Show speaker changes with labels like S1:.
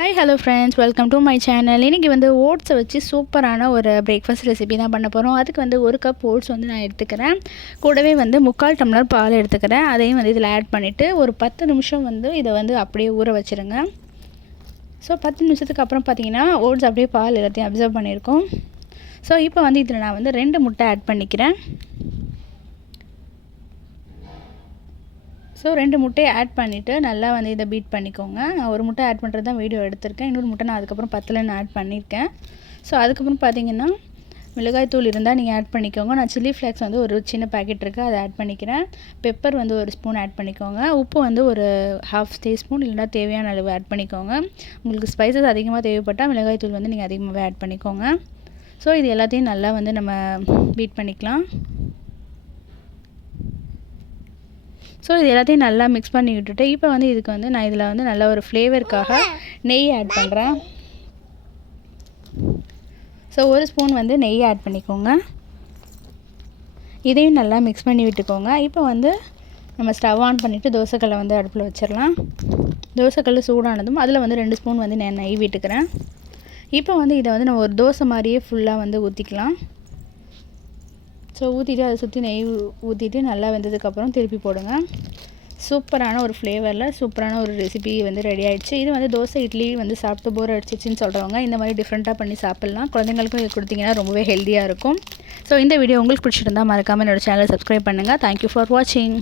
S1: Hi hello friends welcome to my channel இன்றைக்கி வந்து ஓட்ஸை வச்சு சூப்பரான ஒரு பிரேக்ஃபாஸ்ட் ரெசிபி தான் பண்ண போகிறோம் அதுக்கு வந்து ஒரு கப் ஓட்ஸ் வந்து நான் எடுத்துக்கிறேன். கூடவே வந்து முக்கால் டம்ளர் பால் எடுத்துக்கிறேன். அதையும் வந்து இதில் ஆட் பண்ணிவிட்டு ஒரு பத்து நிமிஷம் வந்து இதை வந்து அப்படியே ஊற வச்சுருங்க. ஸோ பத்து நிமிஷத்துக்கு அப்புறம் பார்த்தீங்கன்னா ஓட்ஸ் அப்படியே பால் எல்லாத்தையும் அப்சர்வ் பண்ணியிருக்கோம். ஸோ இப்போ வந்து இதில் நான் வந்து ரெண்டு முட்டை ஆட் பண்ணிக்கிறேன். ஸோ ரெண்டு முட்டையை ஆட் பண்ணிவிட்டு நல்லா வந்து இதை பீட் பண்ணிக்கோங்க. நான் ஒரு முட்டை ஆட் பண்ணுறது தான் வீடியோ எடுத்திருக்கேன். இன்னொரு முட்டை நான் அதுக்கப்புறம் பத்தலைன்னு ஆட் பண்ணியிருக்கேன். ஸோ அதுக்கப்புறம் பார்த்தீங்கன்னா மிளகாய் தூள் இருந்தால் நீங்கள் ஆட் பண்ணிக்கோங்க. நான் சில்லி ஃப்ளேக்ஸ் வந்து ஒரு சின்ன பேக்கெட் இருக்குது அதை ஆட் பண்ணிக்கிறேன். பெப்பர் வந்து ஒரு ஸ்பூன் ஆட் பண்ணிக்கோங்க. உப்பு வந்து ஒரு ஹாஃப் டீஸ்பூன் இல்லைனா தேவையான அளவு ஆட் பண்ணிக்கோங்க. உங்களுக்கு ஸ்பைசஸ் அதிகமாக தேவைப்பட்டால் மிளகாய் தூள் வந்து நீங்கள் அதிகமாகவே ஆட் பண்ணிக்கோங்க. ஸோ இது எல்லாத்தையும் நல்லா வந்து நம்ம பீட் பண்ணிக்கலாம். ஸோ இது எல்லாத்தையும் நல்லா மிக்ஸ் பண்ணி விட்டுட்டு இப்போ வந்து இதுக்கு வந்து நான் இதில் வந்து நல்ல ஒரு ஃப்ளேவருக்காக நெய் ஆட் பண்ணுறேன் ஸோ ஒரு ஸ்பூன் வந்து நெய் ஆட் பண்ணிக்கோங்க. இதையும் நல்லா மிக்ஸ் பண்ணி விட்டுக்கோங்க. இப்போ வந்து நம்ம ஸ்டவ் ஆன் பண்ணிவிட்டு தோசைக்கல்லை வந்து அடுப்பில் வச்சிடலாம். தோசைக்கல் சூடானதும் அதில் வந்து ரெண்டு ஸ்பூன் வந்து நான் நெய் விட்டுக்கிறேன். இப்போ வந்து இதை வந்து நம்ம ஒரு தோசை மாதிரியே ஃபுல்லாக வந்து ஊற்றிக்கலாம் ஸோ ஊற்றிட்டு அதை சுற்றி நெய் ஊற்றிட்டு நல்லா வெந்ததுக்கப்புறம் திருப்பி போடுங்க. சூப்பரான ஒரு ஃப்ளேவரில் சூப்பரான ஒரு ரெசிபி வந்து ரெடி ஆகிடுச்சு இது வந்து தோசை இட்லி வந்து சாப்பிட்டு போர் அடிச்சிச்சின்னு சொல்கிறவங்க இந்த மாதிரி டிஃப்ரெண்ட்டாக பண்ணி சாப்பிட்லாம். குழந்தைங்களுக்கும் இது கொடுத்தீங்கன்னா ரொம்பவே ஹெல்த்தியாக இருக்கும். ஸோ இந்த வீடியோ உங்களுக்கு பிடிச்சிருந்தா மறக்காமல் என்னோடய சேனலை சப்ஸ்கிரைப் பண்ணுங்கள் தேங்க்யூ ஃபார் வாட்சிங்